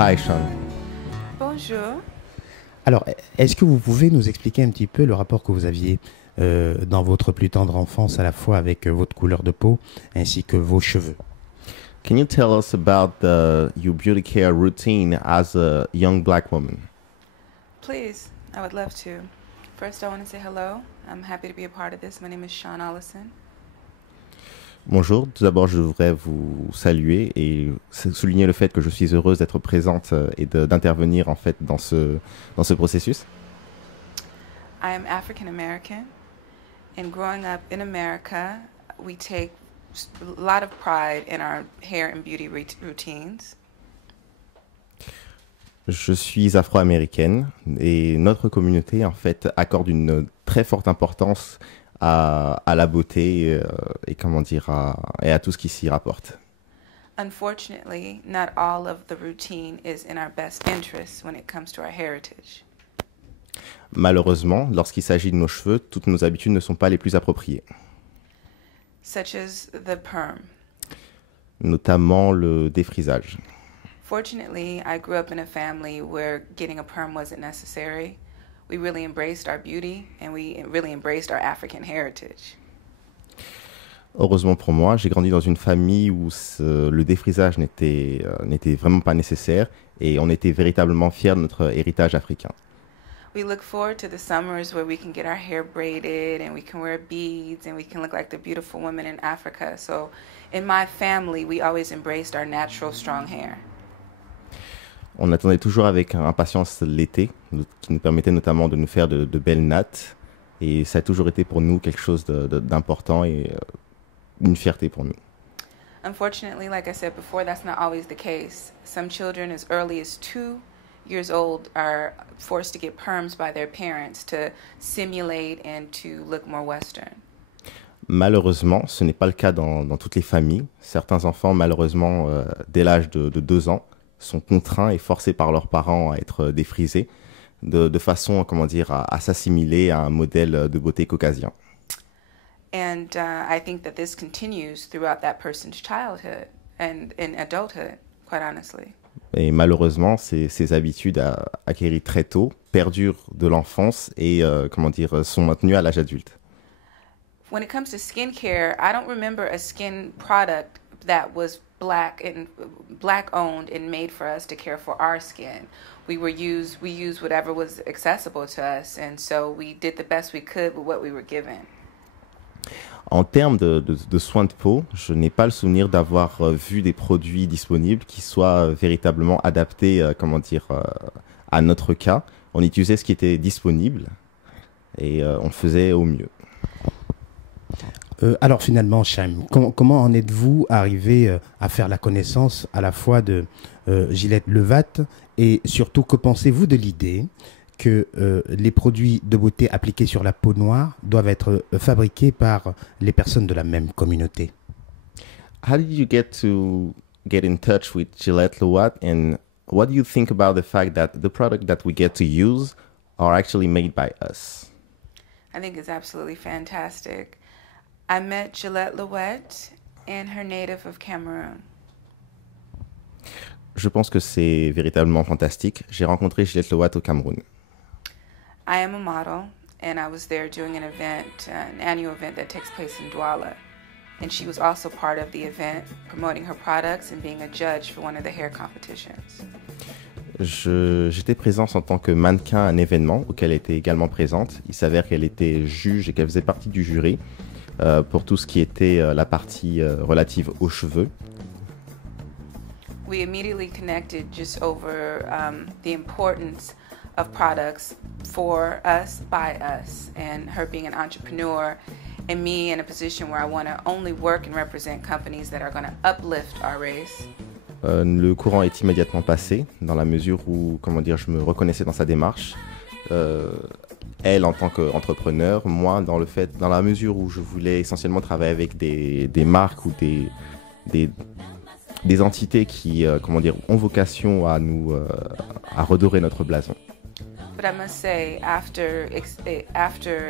Hi, Sean. Bonjour. Alors, est-ce que vous pouvez nous expliquer un petit peu le rapport que vous aviez dans votre plus tendre enfance, à la fois avec votre couleur de peau ainsi que vos cheveux? Can you tell us about your beauty care routine as a young black woman? Please, I would love to. First, I want to say hello. I'm happy to be a part of this. My name is Sean Allison. Bonjour, tout d'abord je voudrais vous saluer et souligner le fait que je suis heureuse d'être présente et d'intervenir en fait dans ce processus. I am African American, and growing up in America, we take a lot of pride in our hair and beauty routines. Je suis afro-américaine et notre communauté en fait accorde une très forte importance à la beauté et comment dire et à tout ce qui s'y rapporte. Unfortunately, not all of the routine is in our best interest when it comes to our heritage. Malheureusement, lorsqu'il s'agit de nos cheveux, toutes nos habitudes ne sont pas les plus appropriées, Such as the perm. notamment le défrisage. Fortunately, I grew up in a family where getting a perm wasn't necessary. We really embraced our beauty and we really embraced our African heritage. Heureusement pour moi, j'ai grandi dans une famille où le défrisage n'était vraiment pas nécessaire et on était véritablement fiers de notre héritage africain. We look forward to the summers where we can get our hair braided and we can wear beads and we can look like the beautiful women in Africa. So in my family, we always embraced our natural strong hair. On attendait toujours avec impatience l'été, qui nous permettait notamment de nous faire de belles nattes. Et ça a toujours été pour nous quelque chose d'important et une fierté pour nous. Unfortunately, like I said before, that's not always the case. Some children as early as 2 years old are forced to get perms by their parents to simulate and to look more Western. Malheureusement, ce n'est pas le cas dans toutes les familles. Certains enfants, malheureusement, dès l'âge de 2 ans, sont contraints et forcés par leurs parents à être défrisés de façon, comment dire, à s'assimiler à un modèle de beauté caucasien. And I think that this continues throughout that person's childhood and in adulthood, quite honestly. Et malheureusement, ces habitudes acquises très tôt perdurent de l'enfance et, comment dire, sont maintenues à l'âge adulte. When it comes to skincare, I don't remember a skin product that was black owned and made for us to care for our skin. We used whatever was accessible to us, and so we did the best we could with what we were given. En termes de soins de peau, je n'ai pas le souvenir d'avoir vu des produits disponibles qui soient véritablement adaptés, comment dire, à notre cas. On utilisait ce qui était disponible et on faisait au mieux. Alors finalement, Chaim, comment en êtes-vous arrivé à faire la connaissance à la fois de Gillette Levatte et surtout que pensez-vous de l'idée que les produits de beauté appliqués sur la peau noire doivent être fabriqués par les personnes de la même communauté? How did you get in touch with Gillette Levatte, and what do you think about the fact that the product that we get to use are actually made by us? I think it's absolutely fantastic. I met Gillette Levatte and her native of Cameroon. Je pense que c'est véritablement fantastique. J'ai rencontré Gillette Levatte au Cameroun. I am a model, and I was there doing an event, an annual event that takes place in Douala. And she was also part of the event, promoting her products and being a judge for one of the hair competitions. J'étais présente en tant que mannequin à un événement auquel elle était également présente. Il s'avère qu'elle était juge et qu'elle faisait partie du jury pour tout ce qui était la partie relative aux cheveux. We immediately connected just over the importance of products for us, by us, and her being an entrepreneur, and me in a position where I want to only work and represent companies that are going to uplift our race. Le courant est immédiatement passé, dans la mesure où, comment dire, je me reconnaissais dans sa démarche. Elle en tant qu'entrepreneur, moi dans la mesure où je voulais essentiellement travailler avec des marques ou des entités qui, comment dire, ont vocation à redorer notre blason. But I must say, after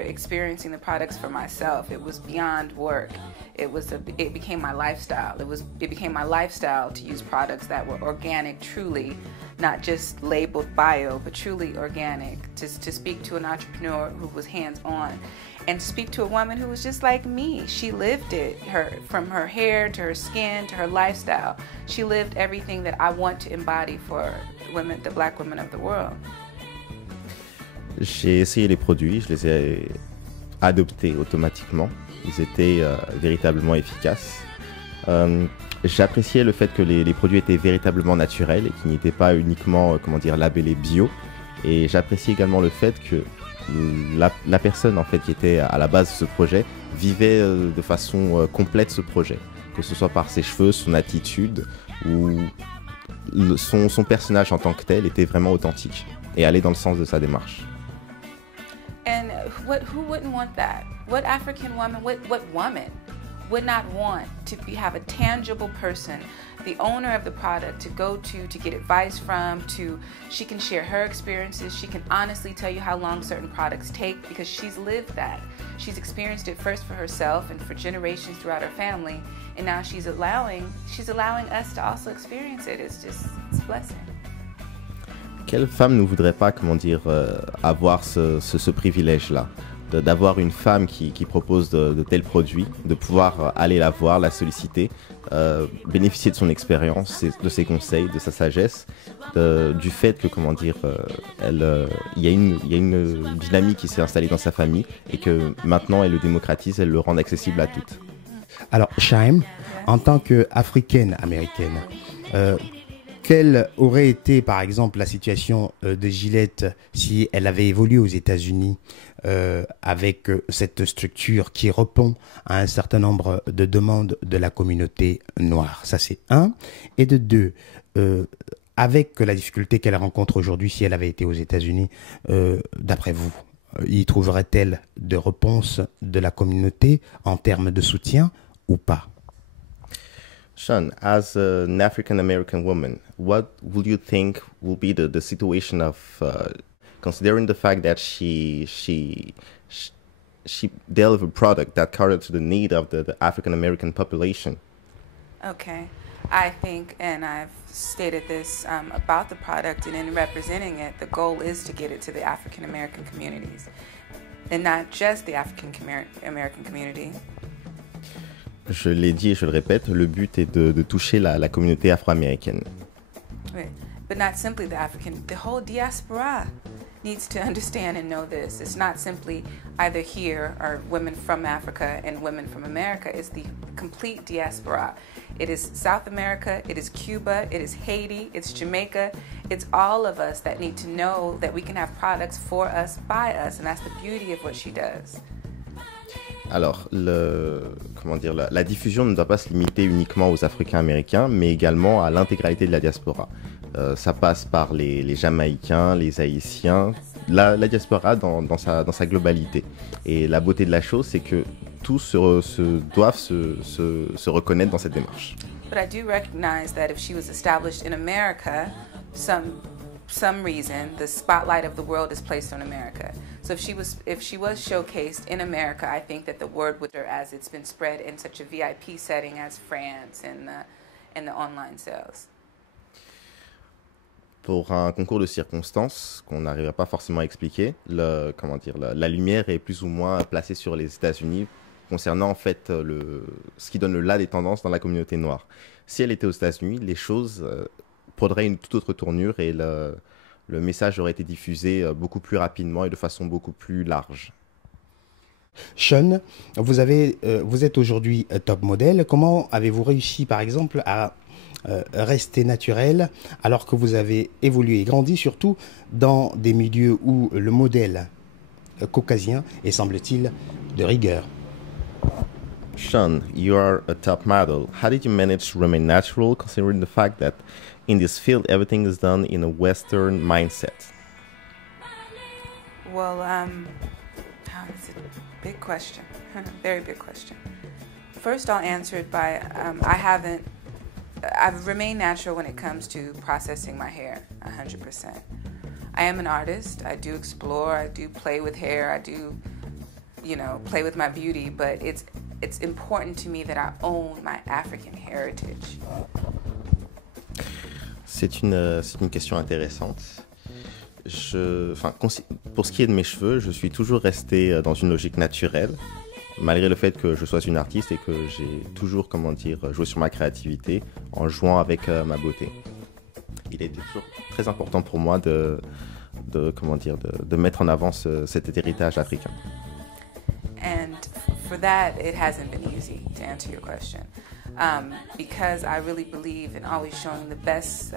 experiencing the products for myself, it was beyond work. It became my lifestyle. It became my lifestyle to use products that were organic, truly, not just labeled bio, but truly organic. To speak to an entrepreneur who was hands-on, and speak to a woman who was just like me. She lived it. From her hair to her skin to her lifestyle. She lived everything that I want to embody for women, the Black women of the world. J'ai essayé les produits, je les ai adoptés automatiquement. Ils étaient véritablement efficaces. J'appréciais le fait que les produits étaient véritablement naturels et qu'ils n'étaient pas uniquement, labellés bio. Et j'appréciais également le fait que la personne en fait qui était à la base de ce projet vivait de façon complète ce projet, que ce soit par ses cheveux, son attitude ou son personnage en tant que tel était vraiment authentique et allait dans le sens de sa démarche. And who wouldn't want that? What African woman, what woman would not want to have a tangible person, the owner of the product, to go to get advice from, she can share her experiences, she can honestly tell you how long certain products take because she's lived that. She's experienced it first for herself and for generations throughout her family, and now she's allowing us to also experience it. It's a blessing. Quelle femme ne voudrait pas, avoir ce privilège-là, d'avoir une femme qui propose de tels produits, de pouvoir aller la voir, la solliciter, bénéficier de son expérience, de ses conseils, de sa sagesse, du fait que, il y a une dynamique qui s'est installée dans sa famille et que maintenant elle le démocratise, elle le rend accessible à toutes. Alors, Shaim, en tant qu'Africaine-Américaine, quelle aurait été, par exemple, la situation de Gillette si elle avait évolué aux États-Unis avec cette structure qui répond à un certain nombre de demandes de la communauté noire? Ça, c'est un. Et de deux, avec la difficulté qu'elle rencontre aujourd'hui, si elle avait été aux États-Unis, d'après vous, y trouverait-elle de réponse de la communauté en termes de soutien ou pas? Sean, as an African-American woman, what would you think will be the situation of, considering the fact that she delivered a product that catered to the need of the African-American population? Okay. I think, and I've stated this about the product and in representing it, the goal is to get it to the African-American communities, and not just the African-American community. Je l'ai dit et je le répète, le but est de toucher la communauté afro-américaine. Right. But not simply the whole diaspora needs to understand and know this. It's not simply either here or women from Africa and women from America. It's the complete diaspora. It is South America, it is Cuba, it is Haiti, it's Jamaica. It's all of us that need to know that we can have products for us, by us, and that's the beauty of what she does. Alors, la diffusion ne doit pas se limiter uniquement aux Africains américains, mais également à l'intégralité de la diaspora. Ça passe par les Jamaïcains, les Haïtiens, la diaspora dans sa globalité. Et la beauté de la chose, c'est que tous doivent se reconnaître dans cette démarche. But I do recognize that if she was established in America, some reason the spotlight of the world is placed on America. So if she was showcased in America, I think that the word would, as it's been spread in such a VIP setting as France and the online sales. Pour un concours de circonstances qu'on n'arriverait pas forcément à expliquer, la lumière est plus ou moins placée sur les États-Unis concernant en fait ce qui donne le là des tendances dans la communauté noire. Si elle était aux États-Unis, les choses prendraient une toute autre tournure et le message aurait été diffusé beaucoup plus rapidement et de façon beaucoup plus large. Sean, vous êtes aujourd'hui top modèle. Comment avez-vous réussi, par exemple, à rester naturel alors que vous avez évolué et grandi, surtout dans des milieux où le modèle caucasien est, semble-t-il, de rigueur? Sean, you are a top model. How did you manage to remain natural, considering the fact that in this field everything is done in a Western mindset? Well, it's a big question, very big question. First, I'll answer it by I've remained natural when it comes to processing my hair, 100%. I am an artist. I do explore. I do play with hair. I do, play with my beauty. But it's important to me that I own my African heritage. C'est une question intéressante. Pour ce qui est de mes cheveux, je suis toujours resté dans une logique naturelle, malgré le fait que je sois une artiste et que j'ai toujours, joué sur ma créativité en jouant avec ma beauté. Il est toujours très important pour moi de mettre en avant cet héritage africain. And for that, it hasn't been easy, to answer your question, because I really believe in always showing the best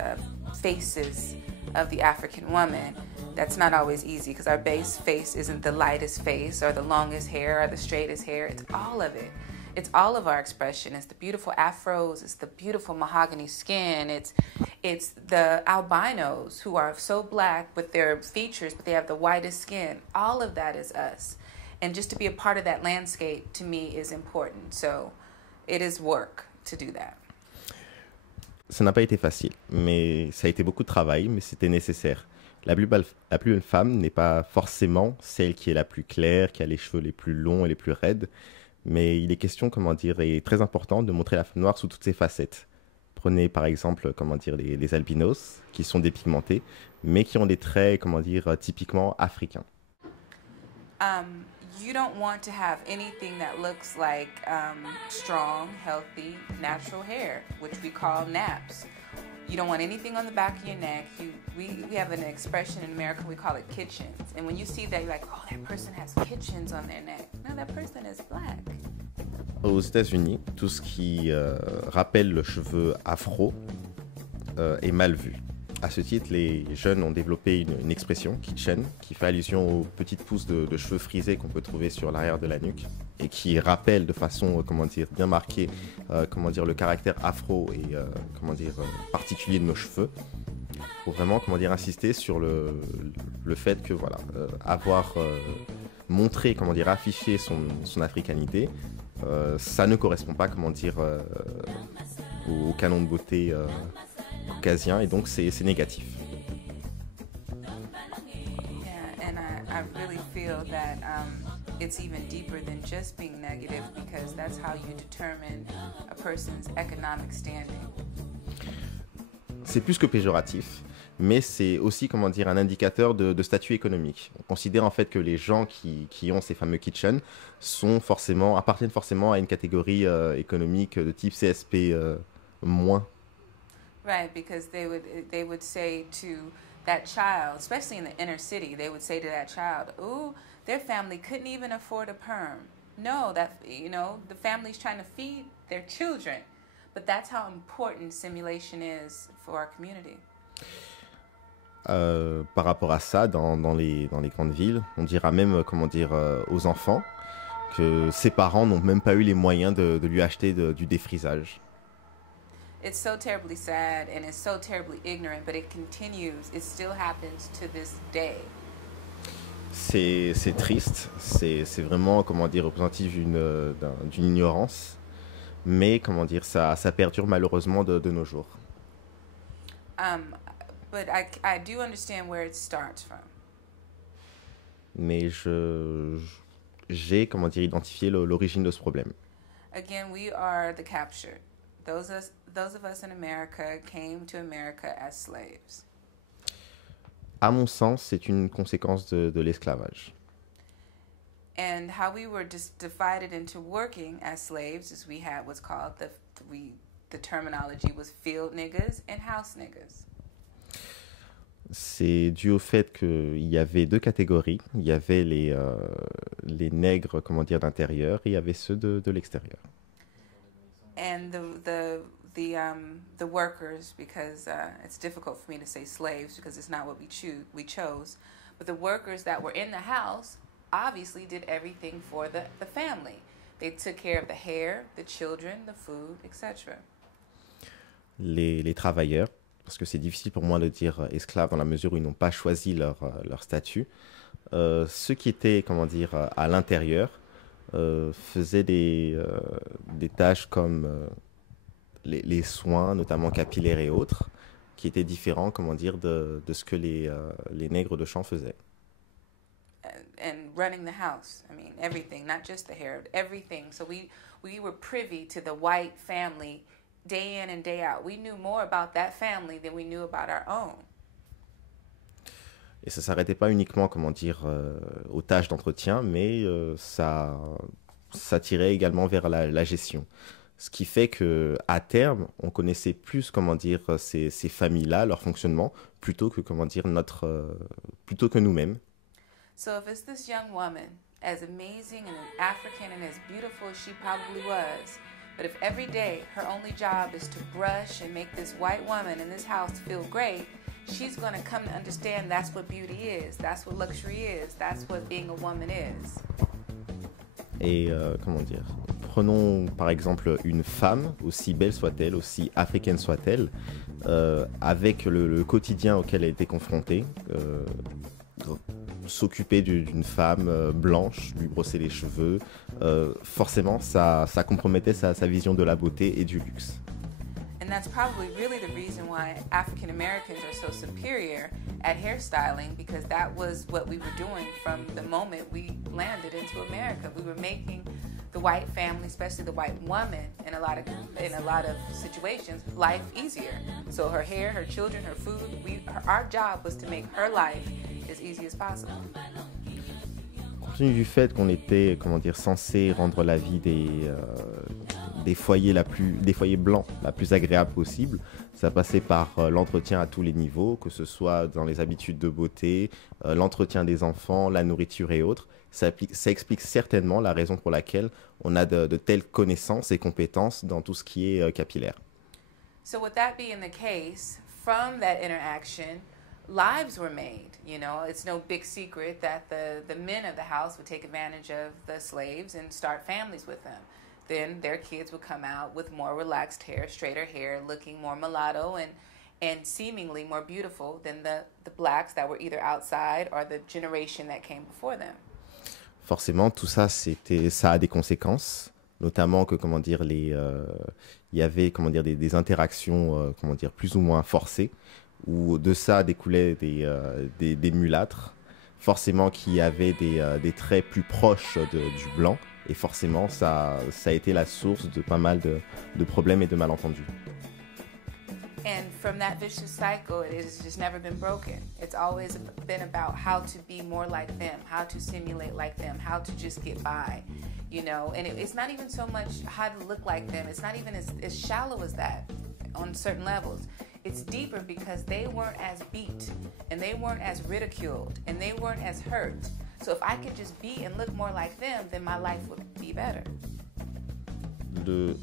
faces of the African woman. That's not always easy because our base face isn't the lightest face or the longest hair or the straightest hair. It's all of it. It's all of our expression. It's the beautiful afros. It's the beautiful mahogany skin. It's the albinos who are so black with their features, but they have the whitest skin. All of that is us. And just to be a part of that landscape, to me, is important. So it is work to do that. Ça n'a pas été facile, mais ça a été beaucoup de travail, mais c'était nécessaire. La plus belle femme n'est pas forcément celle qui est la plus claire, qui a les cheveux les plus longs et les plus raides, mais il est question, et très important, de montrer la femme noire sous toutes ses facettes. Prenez par exemple, les albinos, qui sont dépigmentés, mais qui ont des traits, typiquement africains. You don't want to have anything that looks like strong, healthy, natural hair, which we call naps. You don't want anything on the back of your neck. We have an expression in America, we call it kitchens. And when you see that, you're like, oh, that person has kitchens on their neck. No, that person is black. Aux États-Unis, tout ce qui rappelle le cheveu afro est mal vu. À ce titre, les jeunes ont développé une expression, kitchen, qui fait allusion aux petites pousses de cheveux frisés qu'on peut trouver sur l'arrière de la nuque et qui rappelle de façon, bien marquée, le caractère afro et, particulier de nos cheveux. Pour vraiment, insister sur le fait que, avoir montré, affiché son africanité, ça ne correspond pas, au canon de beauté caucasien, et donc c'est négatif. Yeah, and I really feel that it's even deeper than just being negative because that's how you determine a person's economic standing. C'est plus que péjoratif, mais c'est aussi, un indicateur de statut économique. On considère en fait que les gens qui ont ces fameux kitchens appartiennent forcément à une catégorie économique de type CSP moins. Right, because they would say to that child, especially in the inner city, they would say to that child, "Ooh, their family couldn't even afford a perm." No, the family's trying to feed their children, but that's how important simulation is for our community. Par rapport à ça, dans les grandes villes, on dira même, aux enfants que ses parents n'ont même pas eu les moyens de lui acheter du défrisage. It's so terribly sad and it's so terribly ignorant, but it continues. It still happens to this day. C'est triste, c'est vraiment, représentatif d'une ignorance, mais, ça perdure malheureusement de nos jours. But I do understand where it starts from. Mais j'ai, identifié l'origine de ce problème. Again, we are the captured. Those of us in America came to America as slaves. À mon sens, c'est une conséquence de l'esclavage. And how we were just divided into working as slaves is we had what's called the terminology was field niggas and house niggas. C'est dû au fait qu'il y avait deux catégories. Il y avait les nègres, d'intérieur, et il y avait ceux de l'extérieur. And the workers, because it's difficult for me to say slaves because it's not what we chose, but the workers that were in the house obviously did everything for the family. They took care of the hair, the children, the food, etc. Les travailleurs, parce que c'est difficile pour moi de dire esclaves dans la mesure où ils n'ont pas choisi leur statut, ceux qui étaient, à l'intérieur, faisaient des tâches comme les soins, notamment capillaires et autres, qui était différent, comment dire, de ce que les nègres de champ faisaient. And running the house. I mean, everything, not just the hair, everything. So we were privy to the white family day in and day out. We knew more about that family than we knew about our own. Et ça s'arrêtait pas uniquement, comment dire, aux tâches d'entretien, mais ça tirait également vers la gestion. Ce qui fait que à terme, on connaissait plus, comment dire, ces familles-là, leur fonctionnement, plutôt que, comment dire, plutôt que nous-mêmes. So if it's this young woman, as amazing and African and as beautiful as she probably was, but if every day her only job is to brush and make this white woman in this house feel great, she's going to come to understand that's what beauty is, that's what luxury is, that's what being a woman is. Et comment dire, prenons par exemple une femme, aussi belle soit-elle, aussi africaine soit-elle, avec le quotidien auquel elle était confrontée, s'occuper d'une femme blanche, lui brosser les cheveux, forcément ça compromettait sa vision de la beauté et du luxe. And that's probably really the reason why African Americans are so superior at hairstyling, because that was what we were doing from the moment we landed into America. We were making the white family, especially the white woman, in a lot of situations, life easier. So her hair, her children, her food, our job was to make her life as easy as possible. Compte tenu du fait qu'on était, comment dire, censé rendre la vie des foyers blancs la plus agréable possible, ça passait par l'entretien à tous les niveaux, que ce soit dans les habitudes de beauté, l'entretien des enfants, la nourriture et autres. Ça explique certainement la raison pour laquelle on a de telles connaissances et compétences dans tout ce qui est capillaire. So with that being the case, from that interaction, lives were made. You know, it's no big secret that the men of the house would take advantage of the slaves and start families with them. Then their kids would come out with more relaxed hair, straighter hair, looking more mulatto and seemingly more beautiful than the blacks that were either outside or the generation that came before them. Forcément, tout ça, ça a des conséquences, notamment que, comment dire, il y avait, comment dire, des interactions, comment dire, plus ou moins forcées, où de ça découlaient des mulâtres, forcément qui avaient des traits plus proches du blanc, et forcément, ça a été la source de pas mal de problèmes et de malentendus. And from that vicious cycle, it has just never been broken. It's always been about how to be more like them, how to simulate like them, how to just get by, you know. And it's not even so much how to look like them. It's not even as shallow as that on certain levels. It's deeper because they weren't as beat and they weren't as ridiculed and they weren't as hurt. So if I could just be and look more like them, then my life would be better.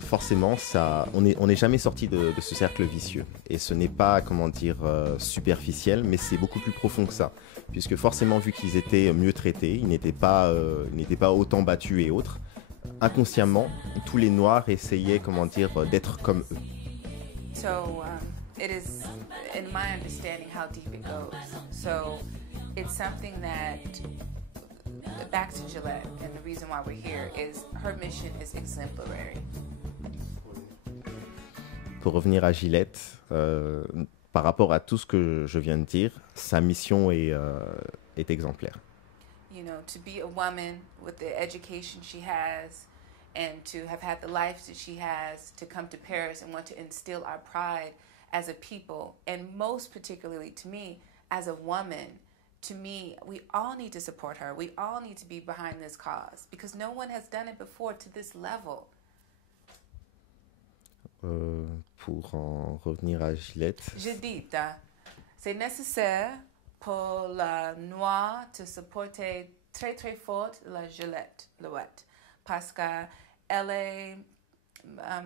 Forcément, on n'est jamais sorti de ce cercle vicieux. Et ce n'est pas, comment dire, superficiel, mais c'est beaucoup plus profond que ça. Puisque forcément, vu qu'ils étaient mieux traités, ils n'étaient pas autant battus et autres, inconsciemment, tous les Noirs essayaient, comment dire, d'être comme eux. So, it is, in my understanding, how deep it goes. So, it's something that, back to Gillette, and the reason why we're here is her mission is exemplary. Pour revenir à Gillette, par rapport à tout ce que je viens de dire, sa mission est exemplaire. You know, to be a woman with the education she has and to have had the life that she has, to come to Paris and want to instill our pride as a people, and most particularly to me, as a woman, to me, we all need to support her. We all need to be behind this cause because no one has done it before to this level. Pour en revenir à Gillette. Je dis, c'est nécessaire pour la noire de supporter très très fort la Gillette, parce qu'elle est,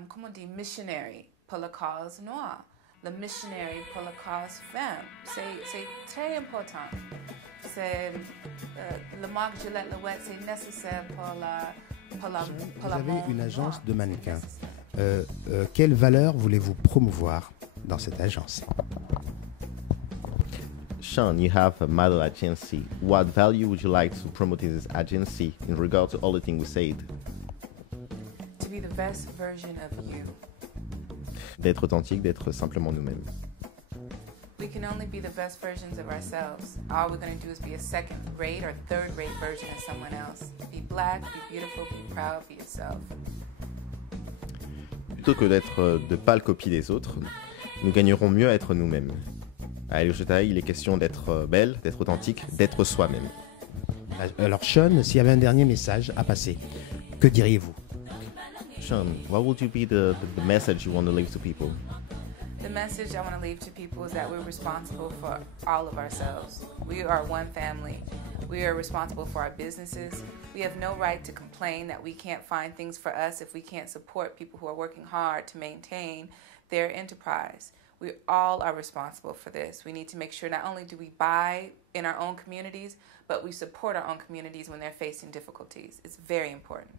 comment on dit, missionary pour la cause noire. Le missionary pour la cause femme. C'est très important. C'est le marque Gillette Louette, c'est nécessaire pour la Vous avez une agence de mannequins. Quelle valeur voulez-vous promouvoir dans cette agence? Sean, you have a model agency. What value would you like to promote in this agency in regard to all the things we said? To be the best version of you. D'être authentique, d'être simplement nous-mêmes. We can only be the best versions of ourselves. All we're going to do is be a second-rate or third-rate version of someone else. Be black, be beautiful, be proud, be yourself. Plutôt que d'être de pâles copies des autres, nous gagnerons mieux à être nous-mêmes. À El Ojotai, il est question d'être belle, d'être authentique, d'être soi-même. Alors Sean, s'il y avait un dernier message à passer, que diriez-vous? Sean, what would you be the message you want to leave to people? The message I want to leave to people is that we're responsible for all of ourselves. We are one family. We are responsible for our businesses. We have no right to complain that we can't find things for us if we can't support people who are working hard to maintain their enterprise. We all are responsible for this. We need to make sure not only do we buy in our own communities, but we support our own communities when they're facing difficulties. It's very important.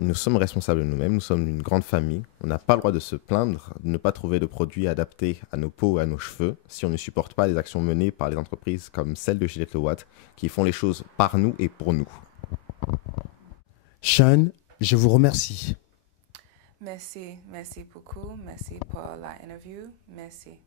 Nous sommes responsables de nous-mêmes, nous sommes une grande famille. On n'a pas le droit de se plaindre, de ne pas trouver de produits adaptés à nos peaux et à nos cheveux si on ne supporte pas les actions menées par les entreprises comme celle de Gillette Lewatt qui font les choses par nous et pour nous. Sean, je vous remercie. Merci beaucoup. Merci pour l'interview. Merci.